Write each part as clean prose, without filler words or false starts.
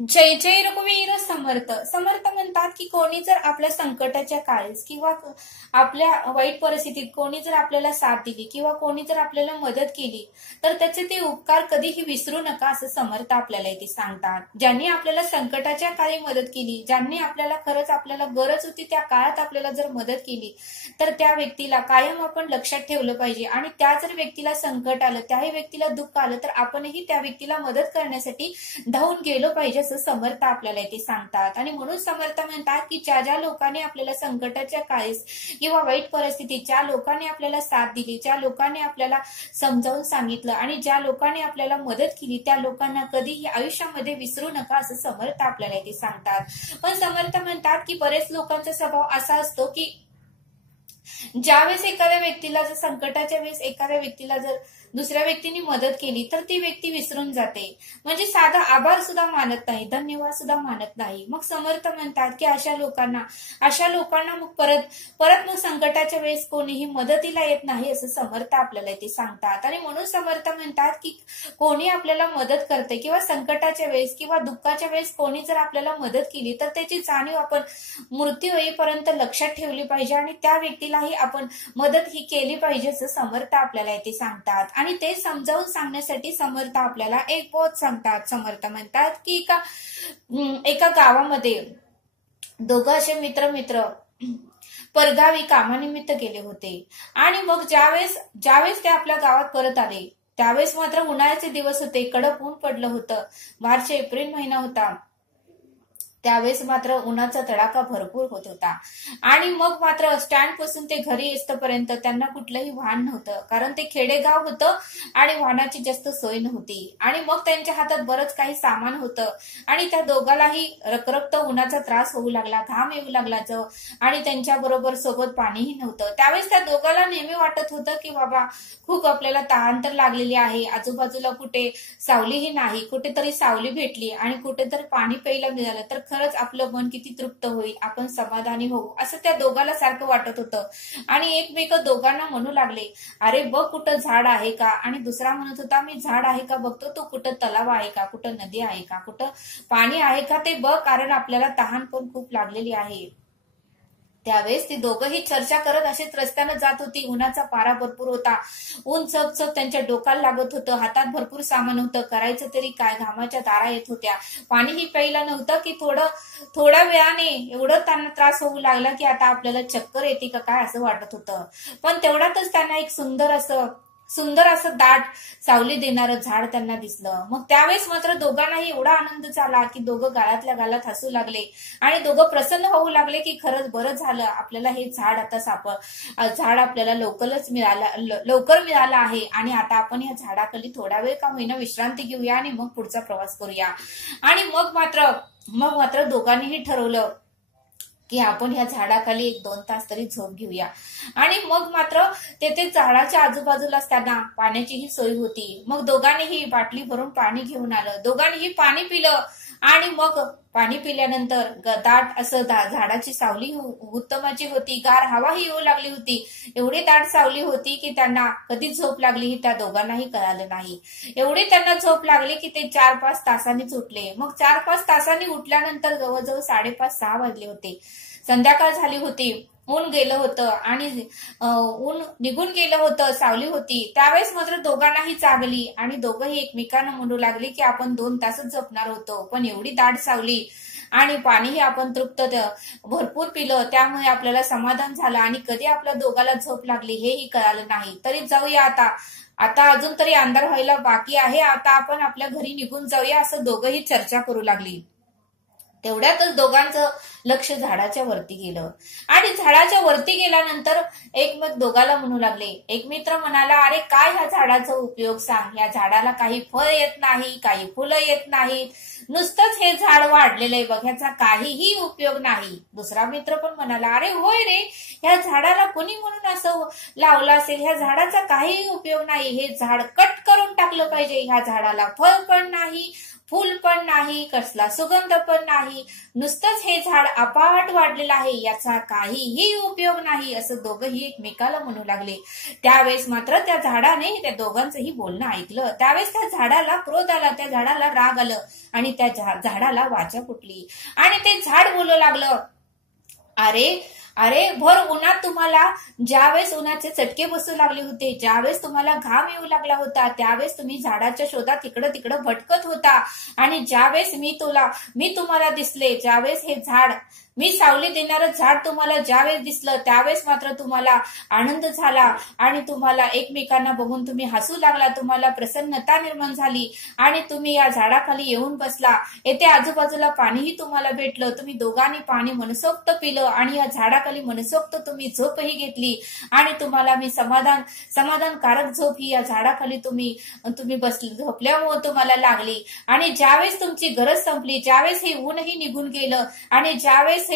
जय जय रघुवीर समर्थ. समर्थ म्हणतात की कोणी जर आपल्या संकटाच्या काळीस किंवा आपल्या वाईट परिस्थितीत कोणी जर आपल्याला साथ दिली किंवा कोणी जर आपल्याला मदत केली तर त्याचे ते उपकार कधीही विसरू नका असं समर्थ आपल्याला इथे सांगतात. ज्यांनी आपल्याला संकटाच्या काळी मदत केली, ज्यांनी आपल्याला खरंच आपल्याला गरज होती त्या काळात आपल्याला जर मदत केली तर त्या व्यक्तीला कायम आपण लक्षात ठेवलं पाहिजे. आणि त्या जर व्यक्तीला संकट आलं, त्याही व्यक्तीला दुःख आलं तर आपणही त्या व्यक्तीला मदत करण्यासाठी धावून गेलो पाहिजे असं समर्थ आपल्याला इथे सांगतात. आणि म्हणून समर्थ म्हणतात की ज्या ज्या लोकांनी आपल्याला संकटाच्या काळीस किंवा वाईट परिस्थितीत ज्या लोकांनी आपल्याला साथ दिली, ज्या लोकांनी आपल्याला समजावून सांगितलं आणि ज्या लोकांनी आपल्याला मदत केली त्या लोकांना कधीही आयुष्यामध्ये विसरू नका असं समर्थ आपल्याला इथे सांगतात. पण समर्थ म्हणतात की बरेच लोकांचा स्वभाव असा असतो की ज्यावेळेस एखाद्या व्यक्तीला जर संकटाच्या वेळेस एखाद्या व्यक्तीला जर दुसऱ्या व्यक्तीने मदत केली तर ती व्यक्ती विसरून जाते. म्हणजे साधा आभार सुद्धा मानत नाही, धन्यवाद सुद्धा मानत नाही. मग समर्थ म्हणतात की अशा लोकांना मग परत मग संकटाच्या वेळेस कोणीही मदतीला येत नाही असं समर्थ आपल्याला इथे सांगतात. आणि म्हणून समर्थ म्हणतात की कोणी आपल्याला मदत करते किंवा संकटाच्या वेळेस किंवा दुःखाच्या वेळेस कोणी जर आपल्याला मदत केली तर त्याची जाणीव आपण मृत्यू होईपर्यंत लक्षात ठेवली पाहिजे आणि त्या व्यक्तीलाही आपण मदत ही केली पाहिजे असं समर्थ आपल्याला इथे सांगतात. आणि ते समजावून सांगण्यासाठी समर्थ आपल्याला एक बोध सांगतात. समर्थ म्हणतात की एका गावामध्ये दोघं असे मित्र परगावी कामानिमित्त गेले होते. आणि मग ज्यावेळेस ते आपल्या गावात परत आले त्यावेळेस मात्र उन्हाळ्याचे दिवस होते, कडक ऊन पडलं होतं, मार्च एप्रिल महिना होता. त्यावेळेस मात्र उन्हाचा तडाखा भरपूर होत होता. आणि मग मात्र स्टँड पासून ते घरी येईपर्यंत त्यांना कुठलंही वाहन नव्हतं, कारण ते खेडेगाव होतं आणि वाहनाची जास्त सोय नव्हती. आणि मग त्यांच्या हातात बरंच काही सामान होतं आणि त्या दोघालाही रखरखत उन्हाचा त्रास होऊ लागला, घाम येऊ लागला आणि त्यांच्या बरोबर सोबत पाणीही नव्हतं. त्यावेळेस त्या दोघाला नेहमी वाटत होतं की बाबा खूप आपल्याला तहान तर लागलेली आहे, आजूबाजूला कुठे सावलीही नाही, कुठेतरी सावली भेटली आणि कुठेतरी पाणी प्यायला मिळालं तर खरंच आपलं मन किती तृप्त होईल, आपण समाधानी होऊ असं त्या दोघाला सारखं वाटत होतं. आणि एकमेक दोघांना म्हणू लागले, अरे बघ कुठं झाड आहे का? आणि दुसरा म्हणत होता, मी झाड आहे का बघतो, तो कुठं तलाव आहे का, कुठं नदी आहे का, कुठं पाणी आहे का ते बघ, कारण आपल्याला तहान पण खूप लागलेली आहे. त्यावेळेस ती दोघंही चर्चा करत असेच रस्त्यानं जात होती. उन्हाचा पारा भरपूर होता, ऊन चप त्यांच्या डोक्याला लागत होतं, हातात भरपूर सामान होतं, करायचं तरी काय, घामाच्या धारा येत होत्या, पाणीही प्यायला नव्हतं की थोड्या वेळाने एवढं त्यांना त्रास होऊ लागला की आता आपल्याला चक्कर येते का काय असं वाटत होतं. पण तेवढ्यातच त्यांना एक सुंदर असं दाट सावली देणारं झाड त्यांना दिसलं. मग त्यावेळेस मात्र दोघांनाही एवढा आनंद झाला की दोघं गाळातल्या गालात हसू लागले आणि दोघं प्रसन्न होऊ लागले की खरंच बरं झालं, आपल्याला हे झाड आपल्याला लवकर मिळालं आहे आणि आता आपण या झाडाखाली थोडा वेळ का होईना विश्रांती घेऊया आणि मग पुढचा प्रवास करूया. आणि मग मात्र दोघांनीही ठरवलं की आपण ह्या झाडाखाली 1-2 तास तरी झोप घेऊया. आणि मग मात्र तेथे झाडाच्या आजूबाजूला त्यांना पाण्याचीही सोय होती. मग दोघांनीही बाटली भरून पाणी घेऊन आलं, दोघांनीही पाणी पिलं आणि मग पाणी पिल्यानंतर दाट असं झाडाची सावली उत्तमाची होती, गार हवाही येऊ लागली होती, एवढी दाट सावली होती की त्यांना कधी झोप लागली ही त्या दोघांनाही कळालं नाही. एवढी त्यांना झोप लागली की ते 4-5 तासांनीच उठले. मग 4-5 तासांनी उठल्यानंतर जवळजवळ 5:30-6 वाजले होते, संध्याकाळ झाली होती, ऊन गेलं होतं आणि ऊन निघून गेलं होतं, सावली होती. त्यावेळेस मात्र दोघांनाही जागली आणि दोघंही एकमेकांना म्हणू लागले की आपण 2 तासच झोपणार होतो, पण एवढी दाट सावली आणि पाणीही आपण तृप्त भरपूर पिलं, त्यामुळे आपल्याला समाधान झालं आणि कधी आपल्या दोघाला झोप लागली हेही कळालं नाही. तरी जाऊया आता अजून तरी अंधार व्हायला बाकी आहे, आता आपण आपल्या घरी निघून जाऊया असं दोघंही चर्चा करू लागली. तेवढ्यातच दोघांचं लक्ष झाडाच्या वरती गेलं आणि झाडाच्या वरती गेल्यानंतर मग दोघाला म्हणू लागले. एक मित्र म्हणाला, अरे काय ह्या झाडाचा उपयोग सांग, ह्या झाडाला काही फळ येत नाही, काही फुलं येत नाहीत, नुसतंच हे झाड वाढलेलं आहे बघ, ह्याचा काहीही उपयोग नाही. दुसरा मित्र पण म्हणाला, अरे होय रे, ह्या झाडाला कोणी म्हणून असं लावलं असेल, ह्या झाडाचा काहीही उपयोग नाही, हे झाड कट करून टाकलं पाहिजे, ह्या झाडाला फळ पण नाही, फूल पण नाही, कसला सुगंध पण नाही, नुसतंच हे झाड अफाट वाढलेलं आहे, याचा काहीही उपयोग नाही, असं दोघंही एकमेकाला म्हणू लागले. त्यावेळेस मात्र त्या झाडाने त्या दोघांचंही बोलणं ऐकलं. त्यावेळेस त्या झाडाला क्रोध आला, त्या झाडाला राग आलं आणि त्या झाडाला वाचा फुटली आणि ते झाड बोलू लागलं, अरे अरे भर उन्हात तुम्हाला ज्यावेळेस उन्हाचे चटके बसू लागले होते, ज्यावेळेस तुम्हाला घाम येऊ लागला होता, त्यावेळेस तुम्ही झाडाच्या शोधात इकडं तिकडं भटकत होता आणि ज्यावेळेस मी तुम्हाला दिसले, ज्यावेळेस हे झाड, मी सावली देणारं झाड तुम्हाला ज्यावेळेस दिसलं, त्यावेळेस मात्र तुम्हाला आनंद झाला आणि तुम्हाला एकमेकांना बघून तुम्ही हसू लागला, तुम्हाला प्रसन्नता निर्माण झाली आणि तुम्ही या झाडाखाली येऊन बसला. येथे आजूबाजूला पाणीही तुम्हाला भेटलं, तुम्ही दोघांनी पाणी मनसोक्त पिलं आणि या झाडाखाली मनसोक्त तुम्ही झोपही घेतली आणि तुम्हाला मी समाधानकारक झोप ही या झाडाखाली तुम्ही बसले, झोपल्यामुळे तुम्हाला लागली. आणि ज्यावेळेस तुमची गरज संपली, ज्यावेळेस हे ऊनही निघून गेलं आणि ज्यावेळेस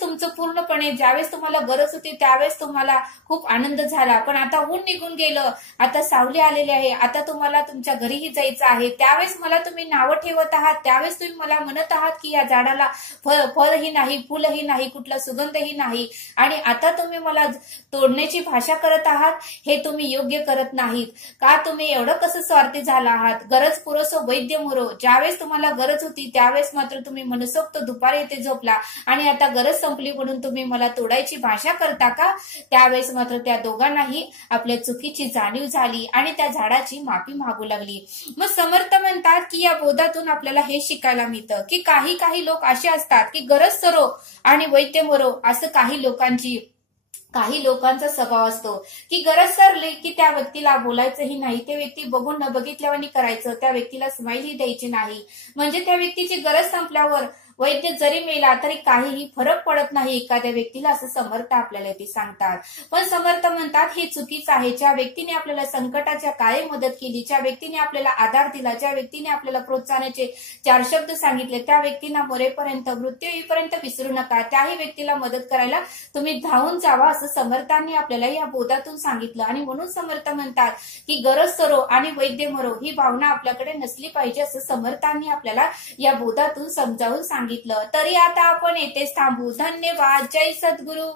तुमचं पूर्णपणे ज्यावेळेस तुम्हाला गरज होती, त्यावेळेस तुम्हाला खूप आनंद झाला. पण आता ऊन निघून गेलं, आता सावली आलेली आहे, आता तुम्हाला तुमच्या घरीही जायचं आहे, त्यावेळेस मला तुम्ही नावं ठेवत आहात, त्यावेळेस तुम्ही मला म्हणत आहात की या झाडाला फळही नाही, फुलही नाही, कुठला सुगंधही नाही आणि आता तुम्ही मला तोडण्याची भाषा करत आहात. हे तुम्ही योग्य करत नाहीत का? तुम्ही एवढं कसं स्वार्थी झाला आहात? गरज पुरसो वैद्य मोरो. ज्यावेळेस तुम्हाला गरज होती त्यावेळेस मात्र तुम्ही मनसोक्त दुपारी येथे झोपला आणि आता गरज संपली म्हणून तुम्ही मला तोडायची भाषा करता का? त्यावेळेस मात्र त्या दोघांनाही आपल्या चुकीची जाणीव झाली आणि त्या झाडाची माफी मागू लागली. मग समर्थ म्हणतात की या बोधातून आपल्याला हे शिकायला मिळतं की काही लोक असे असतात की गरज सरो आणि वैद्य मरो, असं काही लोकांचा स्वभाव असतो की गरज सरली की त्या व्यक्तीला बोलायचंही नाही, त्या व्यक्ती बघून न बघितल्यावानी करायचं, त्या व्यक्तीला स्माईलही द्यायची नाही, म्हणजे त्या व्यक्तीची गरज संपल्यावर वैद्य जरी मेला तरी काहीही फरक पडत नाही एखाद्या व्यक्तीला, असं समर्थ आपल्याला ते सांगतात. पण समर्थ म्हणतात हे चुकीचं आहे. ज्या व्यक्तीने आपल्याला संकटाच्या काळी मदत केली, ज्या व्यक्तीने आपल्याला आधार दिला, ज्या व्यक्तीने आपल्याला प्रोत्साहनाचे 4 शब्द सांगितले, त्या व्यक्तींना मरेपर्यंत, मृत्यू येईपर्यंत विसरू नका. त्याही व्यक्तीला मदत करायला तुम्ही धावून जावा, असं समर्थांनी आपल्याला या बोधातून सांगितलं. आणि म्हणून समर्थ म्हणतात की गरज सरो आणि वैद्य मरो ही भावना आपल्याकडे नसली पाहिजे, असं समर्थांनी आपल्याला या बोधातून समजावून सांगितलं. तरी आता आपण येथेच थांबू. धन्यवाद. जय सद्गुरू.